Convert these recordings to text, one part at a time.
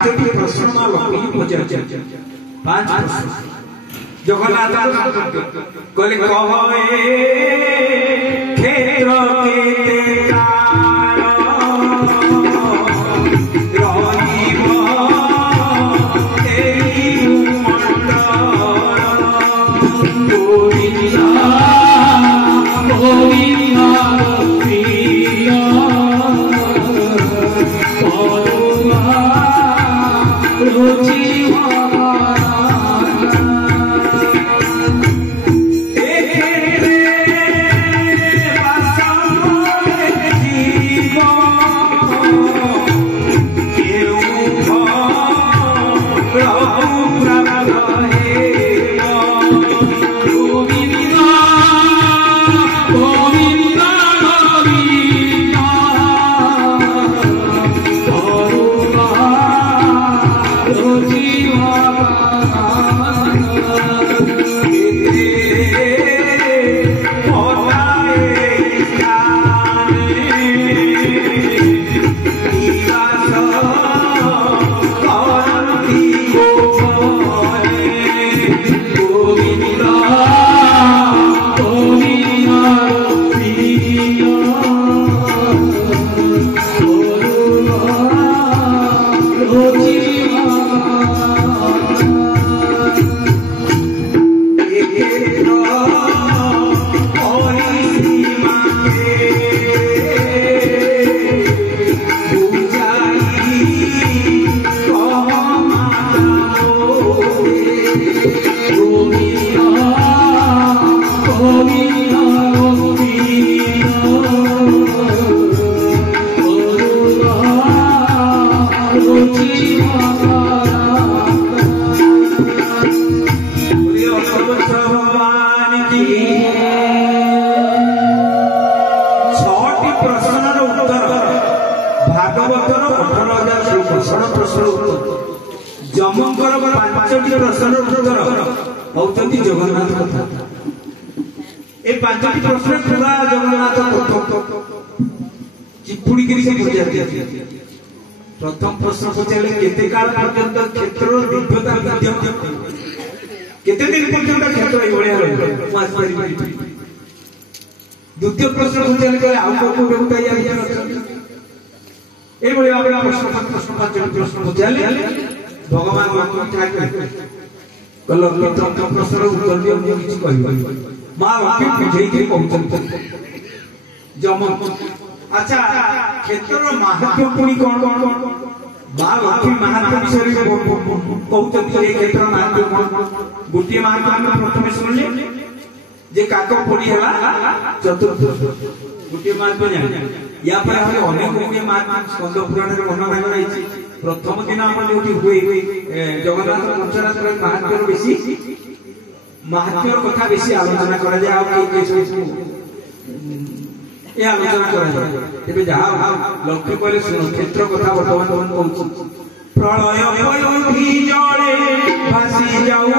प्रश्न पांच जगन्नाथ कहले क्षेत्र जमकर पांचटी प्रश्न उत्तर होती जगन्नाथ कथा। ए पांचटी प्रश्न पूरा जगन्नाथ चिपुड़ी प्रथम प्रश्न पचारे केते काल पर्यंत क्षेत्र दिव्यता विद्यमान केते दिन पर्यंत क्षेत्र एभलिया रहिबो। द्वितीय प्रश्न पचारे आउ को देवता या एभलिया प्रश्न प्रश्न पचारे भगवान कल प्रश्न उत्तर दियो किसी माँ जम अच्छा क्षेत्र महात्म्य पुणी कौन माँ लक्ष्मी महात्म्य विषय कहते क्षेत्र महात्म्य कौन गोटे महात्म्य प्रथम शुणिले जे काक पड़ी है चतुर्थ गोटे महात्म्य या अनेक गुड़े महात्म्य स्कंद पुराण वर्णना कर प्रथम दिन आम जो हुए जगन्नाथ पंचनाथ महात्म्य बेसी महात्म्य कथा बेसी आलोचना करा जाए आलोचना करा जहाँ लक्ष्य कहले क्षेत्र कथा बर्तमान कहूँ प्रलय जले भासी जाऊ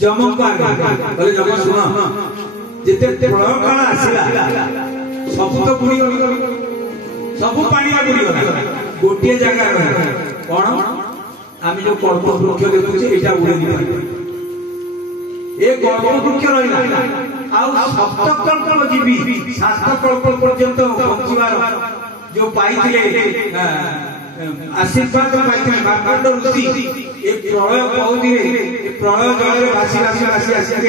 जमका बोले जम सुन जिते प्रलय काल आसिला सब तो बुड़ी सब पानी बुड़ी गला गोटे जगह कौन आम जो कल्प वृक्ष देखुचे यहाँ उड़े ये कल्प वृक्ष रहा सप्तकल्प जीवी 7 कल्प पर्यंत बंचार जो पाई आशीर्वाद पाई मार्कंड ऋषि ये प्रलय बहुत प्रलय जल भासी भासी भासी आसिक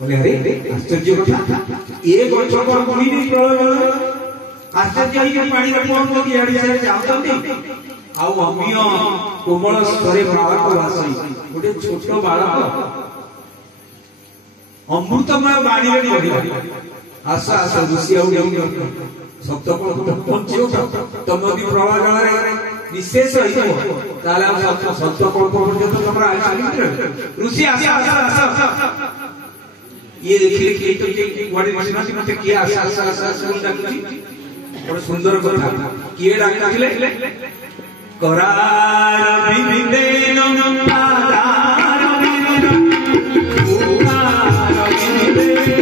बोले अरे आश्चर्य कथा ये गछ कौन बुड़ी प्रलय जल आश्चर्य पानी पहुंचती जाऊँ अमीय कोमल स्तरे बालक भाषी गोटे छोट बालक अमृतमय बाणी आस आस ऋषि सप्त तुम भी प्रलय निशेष सप्तकल्प पर्यंत ऋषि ये देखिए किए सुंदर कथा किए डाकिले करार विदेन पादार विदेन उकार विदेन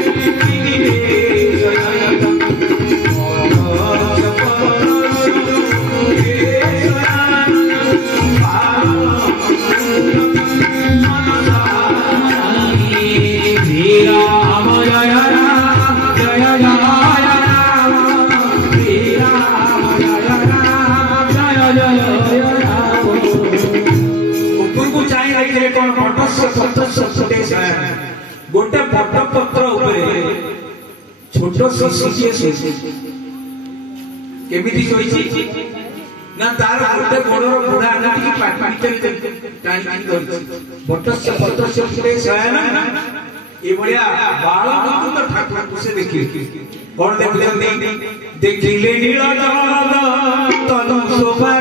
गोटे पट्टपत्र छोट केमिति ना तार गोटे गोड़र बुढ़ा बटस्य पत्रस्य फुटे शयन ये बढ़िया बाल तो ठाकुर को से देखिए कौन देखिले नील तनु शोभा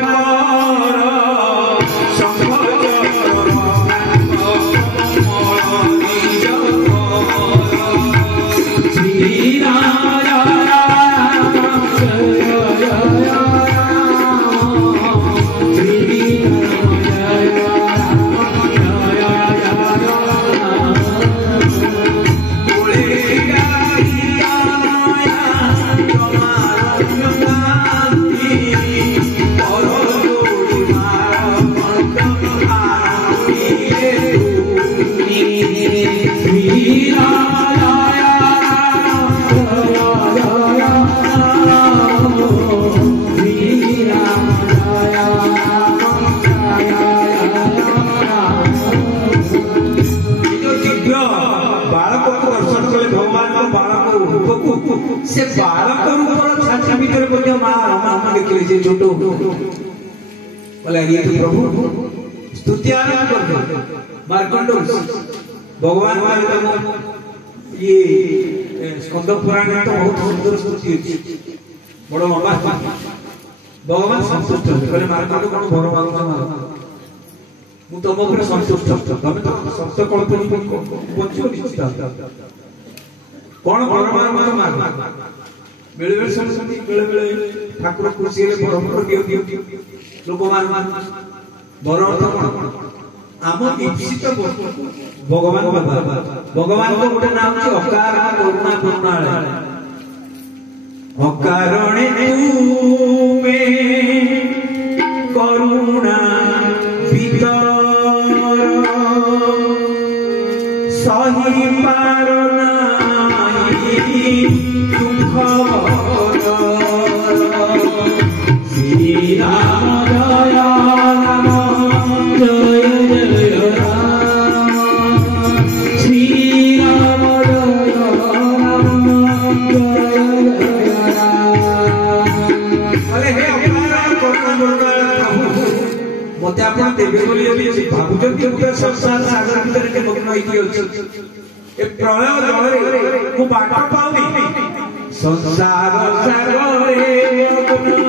से बालक रूपर छाती भीतर मध्य मां रमा देखिले छोटो बोले ये प्रभु स्तुति आरंभ कर दो मार्कंड भगवान ये स्कंद पुराण में तो बहुत सुंदर स्तुति अछि बड़ लंबा भगवान संतुष्ट बोले मार्कंड कोन भगवान मु तुम ऊपर संतुष्ट तमे तो सप्त कल्प बच्चो निश्चित कौन भगवान मार बेले बेले संस्कृति बेले बेले ठाकुर खुशी रे परम दियो लोक मान बरत कोन आम इप्सित भगवान भगवान को गोटे नाम छै अकार करुणा करुणालय अकारणे तुमे करुणा भीतर सही पारना दुख श्री राम दया जय जय राम श्री राम दया अरे हे मते आपण देबे बोली भाबुचन के संसार सागर भीतर के मग्न होई अछि ए प्रलय जल मु बाट पाउनी संसार सागरे